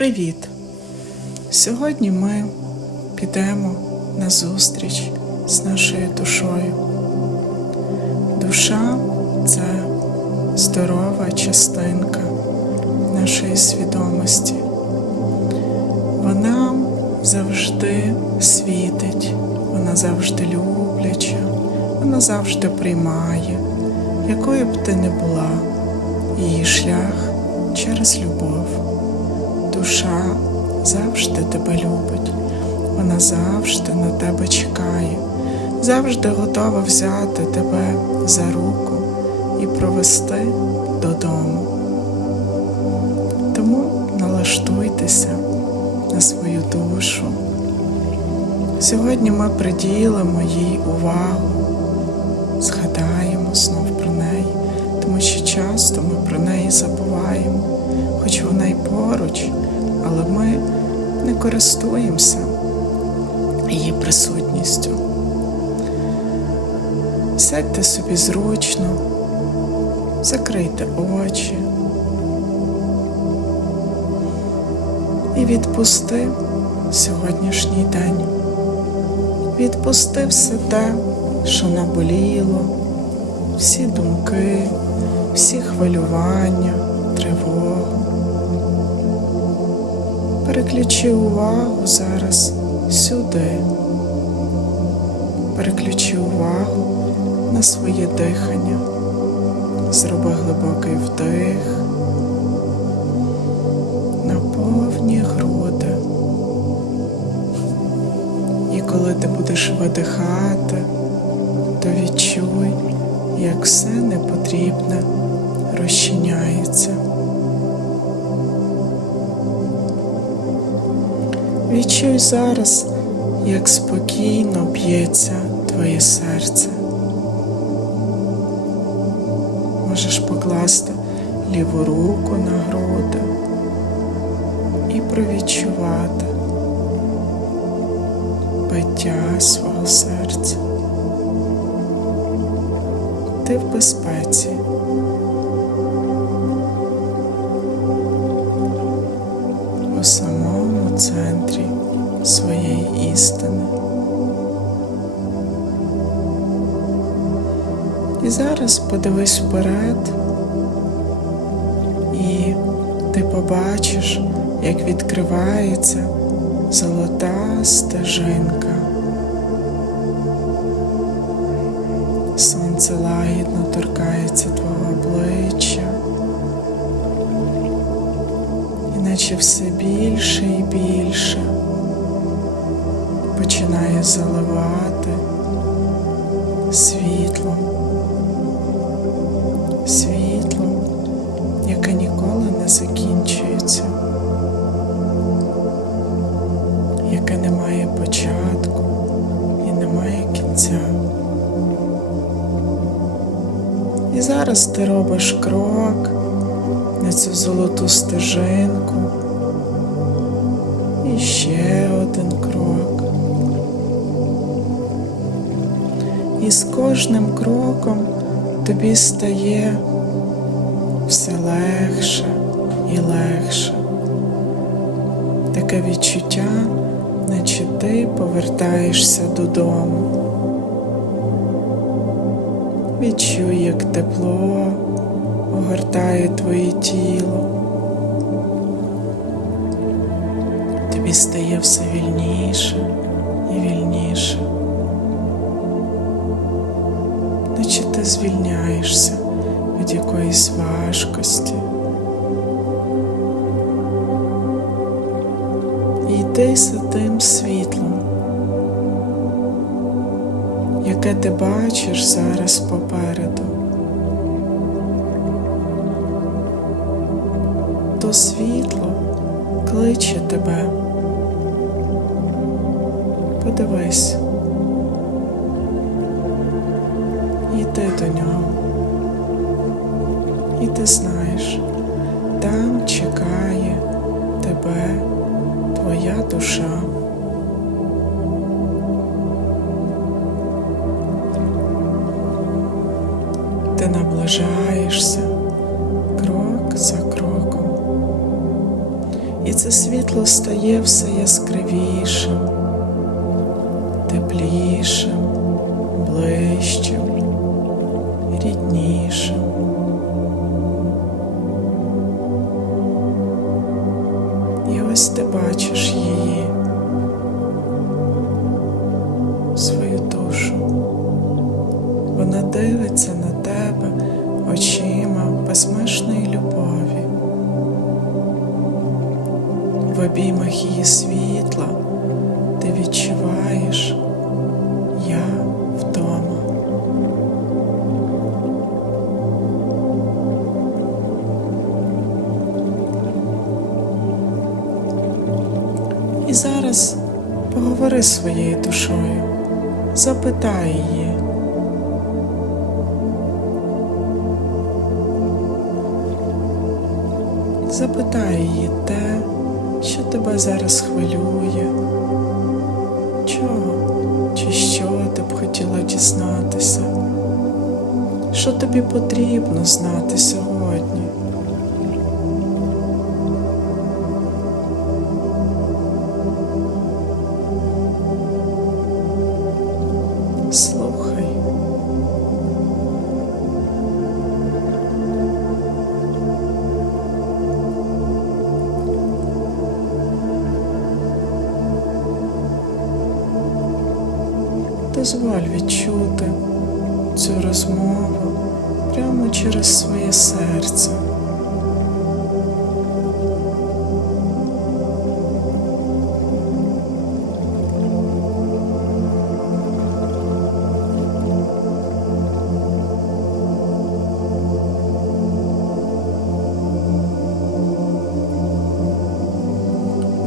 Привіт! Сьогодні ми підемо на зустріч з нашою душою. Душа це здорова частинка нашої свідомості. Вона завжди світить, вона завжди любляча, вона завжди приймає, якою б ти не була, її шлях через любов. Душа завжди тебе любить, вона завжди на тебе чекає, завжди готова взяти тебе за руку і провести додому. Тому налаштуйтеся на свою душу. Сьогодні ми приділимо їй увагу, згадаємо знов про неї, тому що часто ми про неї забуваємо, хоч вона й поруч, але ми не користуємося її присутністю. Сядьте собі зручно, закрийте очі і відпусти сьогоднішній день. Відпусти все те, що наболіло, всі думки, всі хвилювання, тривогу. Переключи увагу зараз сюди. Переключи увагу на своє дихання. Зроби глибокий вдих, наповні груди. І коли ти будеш видихати, то відчуй, як все непотрібне розчиняється. Відчуй зараз, як спокійно б'ється твоє серце. Можеш покласти ліву руку на груди і провідчувати биття свого серця. Ти в безпеці. Істини. І зараз подивись вперед, і ти побачиш, як відкривається золота стежинка. Сонце лагідно торкається твого обличчя, іначе все більше і більше починає заливати світлом, світлом, яке ніколи не закінчується, яке не має початку і не має кінця. І зараз ти робиш крок на цю золоту стежинку. І ще один крок. І з кожним кроком тобі стає все легше і легше. Таке відчуття, наче ти повертаєшся додому. Відчуй, як тепло огортає твоє тіло. Тобі стає все вільніше і вільніше. Наче ти звільняєшся від якоїсь важкості. І йди за тим світлом, яке ти бачиш зараз попереду. То світло кличе тебе. Подивись. Йди до нього. І ти знаєш, там чекає тебе твоя душа. Ти наближаєшся крок за кроком і це світло стає все яскравішим, теплішим, ближчим, ріднішим. І ось ти бачиш її, свою душу. Вона дивиться на тебе очима безмежної любові. В обіймах її світла ти відчуваєш своєю душою, запитай її. Запитай її те, що тебе зараз хвилює, чого чи що ти б хотіла дізнатися, що тобі потрібно знати сьогодні. Дозволь відчути цю розмову прямо через своє серце.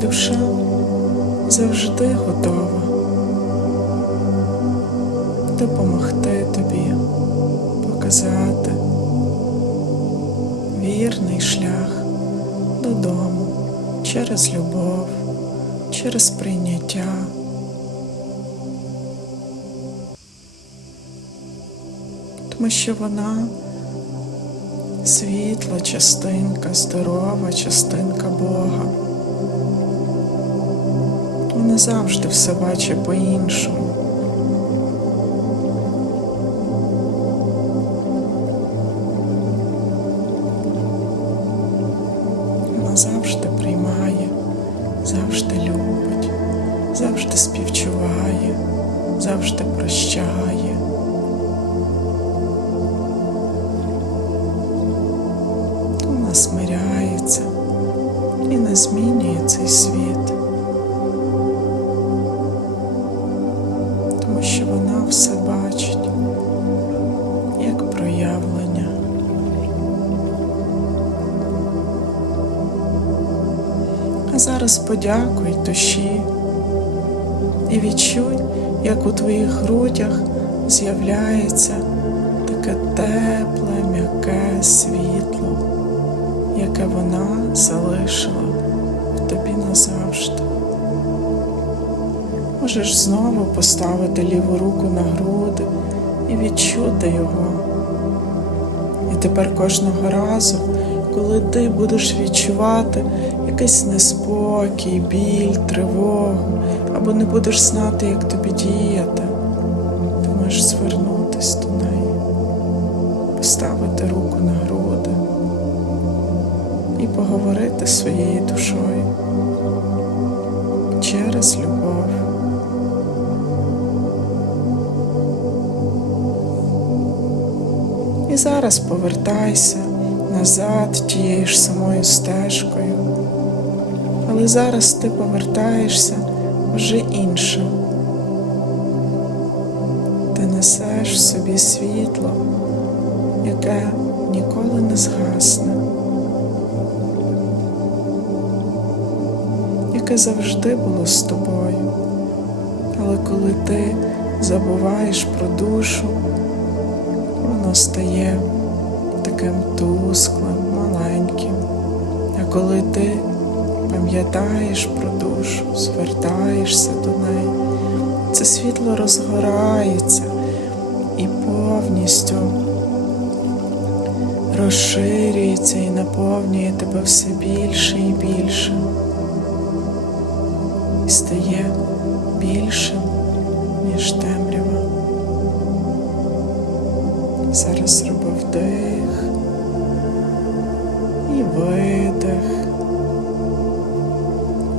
Душа завжди готова допомогти тобі показати вірний шлях додому через любов, через прийняття. Тому що вона світла частинка, здорова частинка Бога. Вона завжди все бачить по-іншому. Не змінює цей світ. Тому що вона все бачить як проявлення. А зараз подякуй душі і відчуй, як у твоїх грудях з'являється таке тепле, м'яке світло, яке вона залишила тобі назавжди. Можеш знову поставити ліву руку на груди і відчути його. І тепер кожного разу, коли ти будеш відчувати якийсь неспокій, біль, тривогу, або не будеш знати, як тобі діяти, ти можеш звернутися до неї, поставити руку на груди поговорити своєю душою через любов. І зараз повертайся назад тією ж самою стежкою. Але зараз ти повертаєшся вже іншим. Ти несеш в собі світло, яке ніколи не згасне, яке завжди було з тобою. Але коли ти забуваєш про душу, воно стає таким тусклим, маленьким. А коли ти пам'ятаєш про душу, звертаєшся до неї, це світло розгорається і повністю розширюється і наповнює тебе все більше і більше. І стає більшим, ніж темрява. Зараз зроби вдих і видих.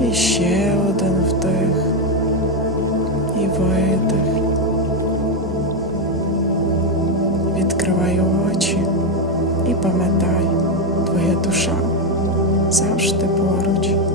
І ще один вдих і видих. Відкривай очі і пам'ятай, твоя душа завжди поруч.